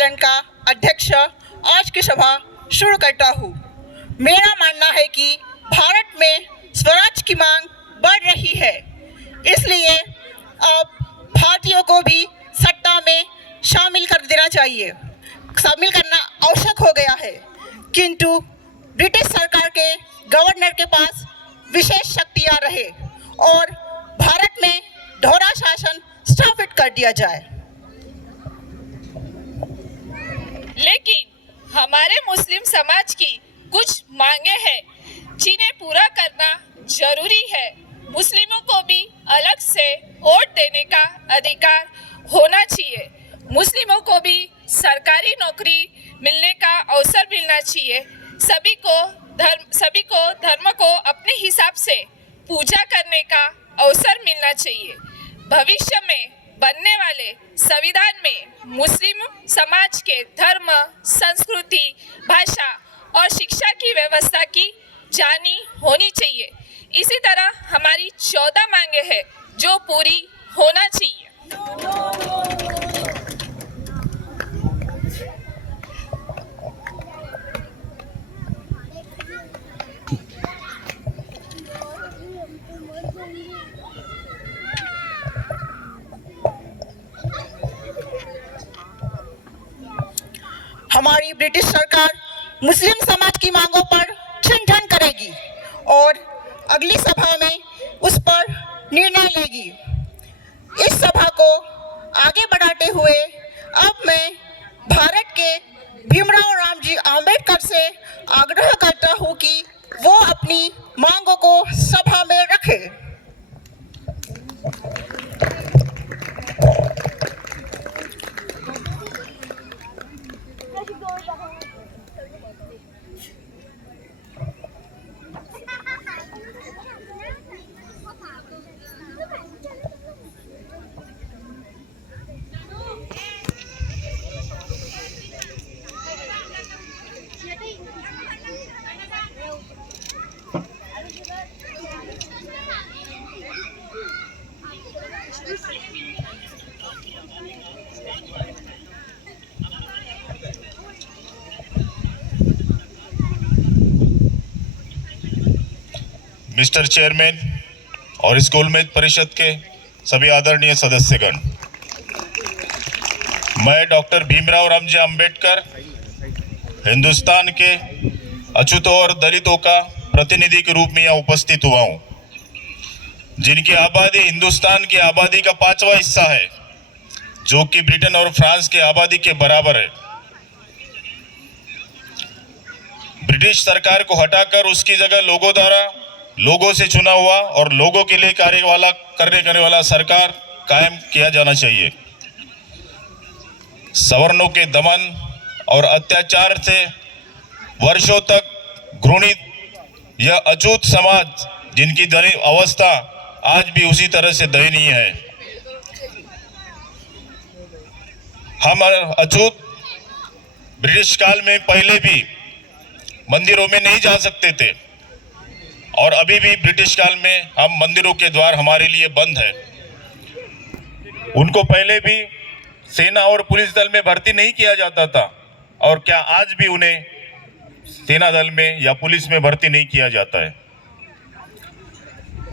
सम्मेलन का अध्यक्ष आज की सभा शुरू करता हूँ। मेरा मानना है कि भारत में स्वराज की मांग बढ़ रही है, इसलिए अब भारतीयों को भी सत्ता में शामिल कर देना चाहिए, शामिल करना आवश्यक हो गया है। किंतु ब्रिटिश सरकार के गवर्नर के पास विशेष शक्तियां रहे और भारत में दोहरा शासन स्थापित कर दिया जाए। लेकिन हमारे मुस्लिम समाज की कुछ मांगे हैं जिन्हें पूरा करना जरूरी है। मुस्लिमों को भी अलग से वोट देने का अधिकार होना चाहिए। मुस्लिमों को भी सरकारी नौकरी मिलने का अवसर मिलना चाहिए। सभी को धर्म को अपने हिसाब से पूजा करने का अवसर मिलना चाहिए। भविष्य में बनने वाले संविधान में मुस्लिम समाज के धर्म, संस्कृति, भाषा और शिक्षा की व्यवस्था की जानी होनी चाहिए। इसी तरह हमारी 14 मांगे हैं जो पूरी होना चाहिए। हमारी ब्रिटिश सरकार मुस्लिम समाज की मांगों पर चिंतन करेगी और अगली सभा में उस पर निर्णय लेगी। इस सभा को आगे बढ़ाते हुए अब मैं भारत के भीमराव रामजी आम्बेडकर से आग्रह करता हूं कि वो अपनी मांगों को सभा में रखें। मिस्टर चेयरमैन और इस गोलमेज परिषद के सभी आदरणीय सदस्यगण, मैं डॉक्टर भीमराव रामजी आम्बेडकर हिंदुस्तान के अछूतों और दलितों का प्रतिनिधि के रूप में यहाँ उपस्थित हुआ हूँ, जिनकी आबादी हिंदुस्तान की आबादी का 5वां हिस्सा है, जो कि ब्रिटेन और फ्रांस की आबादी के बराबर है। ब्रिटिश सरकार को हटाकर उसकी जगह लोगों द्वारा, लोगों से चुना हुआ और लोगों के लिए कार्य करने वाला सरकार कायम किया जाना चाहिए। सवर्णों के दमन और अत्याचार से वर्षों तक घृणित यह अछूत समाज, जिनकी दयनीय अवस्था आज भी उसी तरह से दयनीय है। हम अछूत ब्रिटिश काल में पहले भी मंदिरों में नहीं जा सकते थे और अभी भी ब्रिटिश काल में हम मंदिरों के द्वार हमारे लिए बंद है। उनको पहले भी सेना और पुलिस दल में भर्ती नहीं किया जाता था, और क्या आज भी उन्हें सेना दल में या पुलिस में भर्ती नहीं किया जाता है।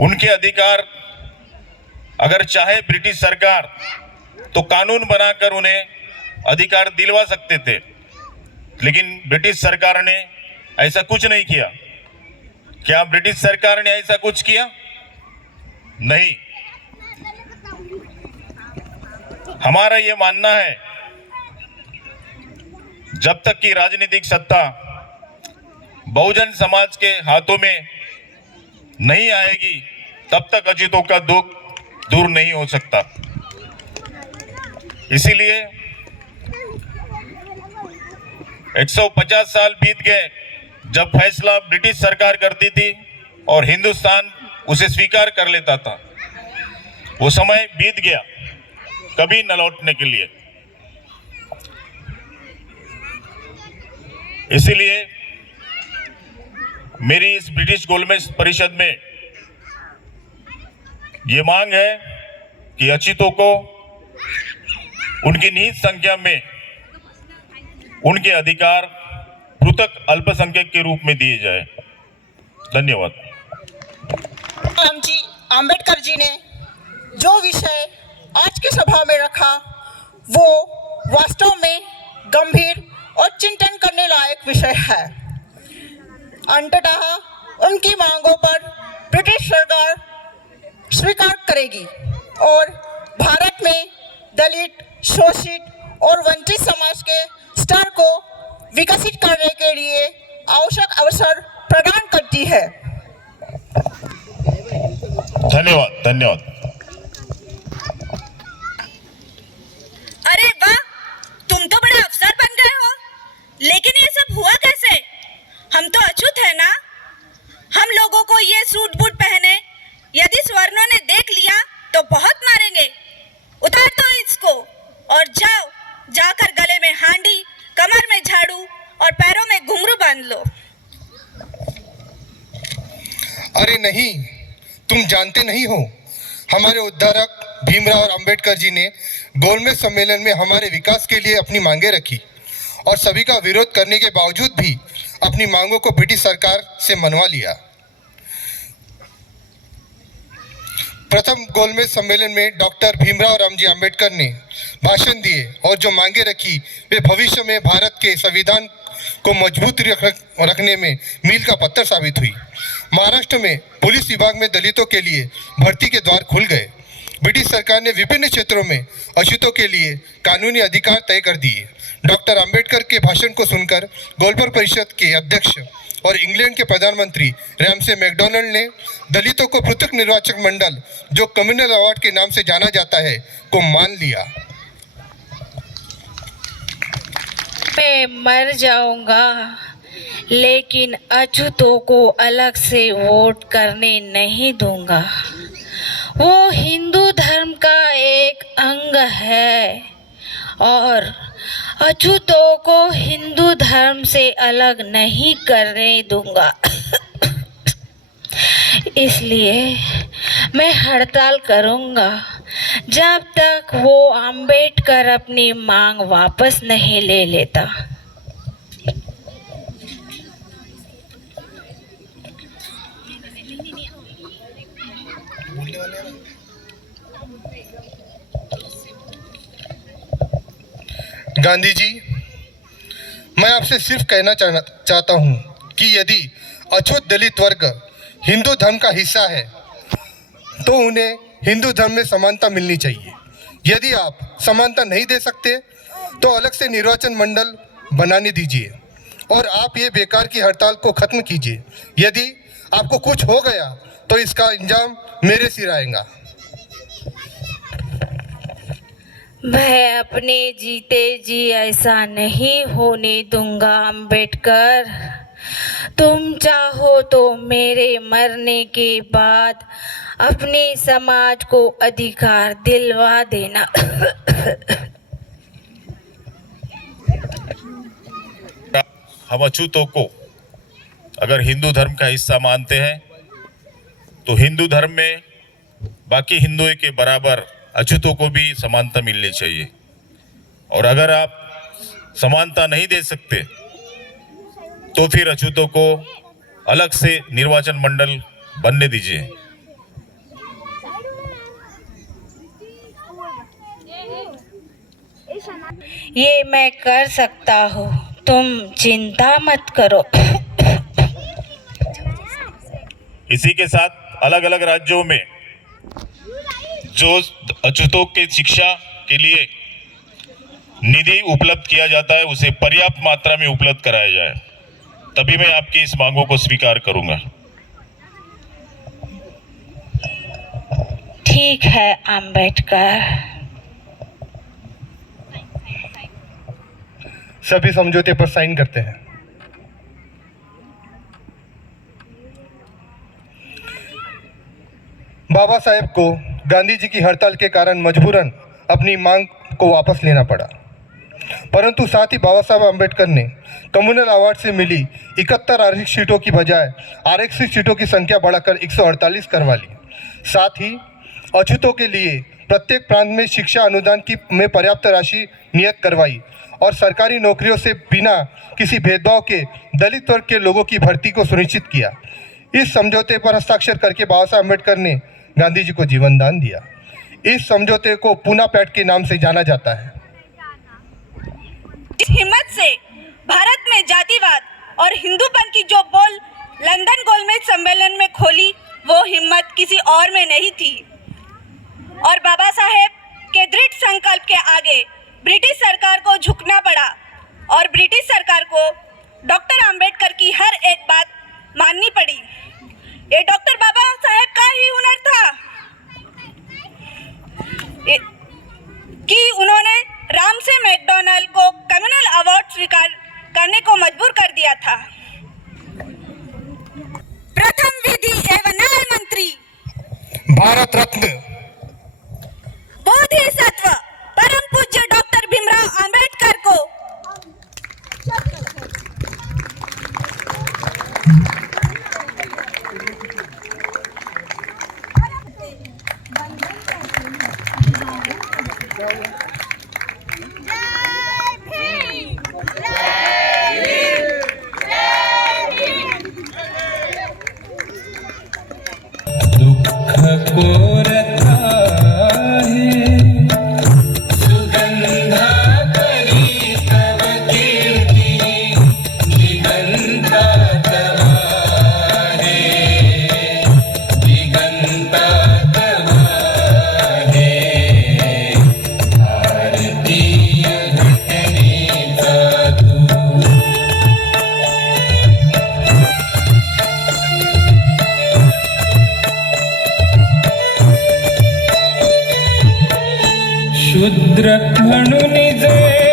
उनके अधिकार अगर चाहे ब्रिटिश सरकार तो कानून बनाकर उन्हें अधिकार दिलवा सकते थे, लेकिन ब्रिटिश सरकार ने ऐसा कुछ नहीं किया। क्या ब्रिटिश सरकार ने ऐसा कुछ किया? नहीं। हमारा यह मानना है, जब तक कि राजनीतिक सत्ता बहुजन समाज के हाथों में नहीं आएगी, तब तक अछूतों का दुख दूर नहीं हो सकता। इसीलिए 150 साल बीत गए जब फैसला ब्रिटिश सरकार करती थी और हिंदुस्तान उसे स्वीकार कर लेता था। वो समय बीत गया, कभी न लौटने के लिए। इसीलिए मेरी इस ब्रिटिश गोलमेज परिषद में ये मांग है कि अछूतों को उनकी निहित संख्या में उनके अधिकार पृथक अल्पसंख्यक के रूप में दिए जाए। धन्यवाद। रामजी आम्बेडकर जी ने जो विषय आज की सभा में रखा वो वास्तव में गंभीर और चिंतन करने लायक विषय है। अंततः उनकी मांगों पर ब्रिटिश सरकार स्वीकार करेगी और भारत में दलित, शोषित और वंचित समाज के स्तर को विकसित करने के लिए आवश्यक अवसर प्रदान करती है। धन्यवाद। धन्यवाद। अरे वाह, तुम तो बड़े अफसर बन गए हो। लेकिन ये सब हुआ कैसे? हम तो अछूत है ना। हम लोगों को ये सूट बूट पहने यदि स्वर्णों ने देख लिया तो बहुत मारेंगे। उतार दो इसको और जाओ, जाकर गले में हांडी, कमर में झाड़ू और पैरों में घुंघरू बांध लो। अरे नहीं, तुम जानते नहीं हो, हमारे उद्धारक भीमराव अंबेडकर जी ने गोलमेज सम्मेलन में हमारे विकास के लिए अपनी मांगें रखी और सभी का विरोध करने के बावजूद भी अपनी मांगों को ब्रिटिश सरकार से मनवा लिया। प्रथम गोलमेज सम्मेलन में डॉक्टर भीमराव रामजी अंबेडकर ने भाषण दिए और जो मांगे रखी वे भविष्य में भारत के संविधान को मजबूत रखने में मील का पत्थर साबित हुई। महाराष्ट्र में पुलिस विभाग में दलितों के लिए भर्ती के द्वार खुल गए। ब्रिटिश सरकार ने विभिन्न क्षेत्रों में अछूतों के लिए कानूनी अधिकार तय कर दिए। डॉक्टर अंबेडकर के भाषण को सुनकर गोलबर्ग परिषद के अध्यक्ष और इंग्लैंड के प्रधानमंत्री रैमसे मैकडॉनल्ड ने दलितों को पृथक निर्वाचक मंडल, जो कम्युनल अवार्ड के नाम से जाना जाता है, को मान लिया। मैं मर जाऊंगा लेकिन अछूतों को अलग से वोट करने नहीं दूंगा। वो हिंदू धर्म का एक अंग है और अछूतों को हिंदू धर्म से अलग नहीं करने दूंगा। इसलिए मैं हड़ताल करूंगा जब तक वो अंबेडकर अपनी मांग वापस नहीं ले लेता। गांधी जी, मैं आपसे सिर्फ कहना चाहता हूं कि यदि अछूत दलित वर्ग हिंदू धर्म का हिस्सा है तो उन्हें हिंदू धर्म में समानता मिलनी चाहिए। यदि आप समानता नहीं दे सकते तो अलग से निर्वाचन मंडल बनाने दीजिए और आप ये बेकार की हड़ताल को ख़त्म कीजिए। यदि आपको कुछ हो गया तो इसका इंजाम मेरे सिर आएगा। मैं अपने जीते जी ऐसा नहीं होने दूंगा अंबेडकर। तुम चाहो तो मेरे मरने के बाद अपने समाज को अधिकार दिलवा देना। हम अछूतों को अगर हिंदू धर्म का हिस्सा मानते हैं तो हिंदू धर्म में बाकी हिंदुओं के बराबर अछूतों को भी समानता मिलनी चाहिए। और अगर आप समानता नहीं दे सकते तो फिर अछूतों को अलग से निर्वाचन मंडल बनने दीजिए। ये मैं कर सकता हूँ, तुम चिंता मत करो। इसी के साथ अलग अलग राज्यों में जो अछूतों की शिक्षा के लिए निधि उपलब्ध किया जाता है उसे पर्याप्त मात्रा में उपलब्ध कराया जाए, तभी मैं आपकी इस मांगों को स्वीकार करूंगा। ठीक है अंबेडकर। सभी समझौते पर साइन करते हैं। बाबा साहेब को गांधी जी की हड़ताल के कारण मजबूरन अपनी मांग को वापस लेना पड़ा, परंतु साथ ही बाबा साहब अम्बेडकर ने कम्युनल अवार्ड से मिली 71 आरक्षित सीटों की बजाय आरक्षित सीटों की संख्या बढ़ाकर 148 करवा ली। साथ ही अछूतों के लिए प्रत्येक प्रांत में शिक्षा अनुदान की में पर्याप्त राशि नियत करवाई और सरकारी नौकरियों से बिना किसी भेदभाव के दलित वर्ग के लोगों की भर्ती को सुनिश्चित किया। इस समझौते पर हस्ताक्षर करके बाबा साहब अम्बेडकर ने गांधी जी को जीवन दान दिया। इस समझौते को पूना पैक्ट के नाम से जाना जाता है। इस हिम्मत से भारत में जातिवाद और हिंदूपन की जो बोल लंदन गोलमेज सम्मेलन में खोली, वो हिम्मत किसी और में नहीं थी और बाबा साहेब के दृढ़ संकल्प के आगे ब्रिटिश सरकार को झुकना पड़ा और ब्रिटिश सरकार को डॉक्टर अंबेडकर की हर एक बात माननी पड़ी। ये डॉक्टर बाबा साहेब का ही हुनर था कि उन्होंने रामसे मैकडॉनल्ड को कम्युनल अवार्ड स्वीकार करने को मजबूर कर दिया था। प्रथम विधि एवं न्याय मंत्री, भारत रत्न, बोधिसत्व परम पूज्य डॉक्टर भीमराव अंबेडकर को शूद्र म्हणून जे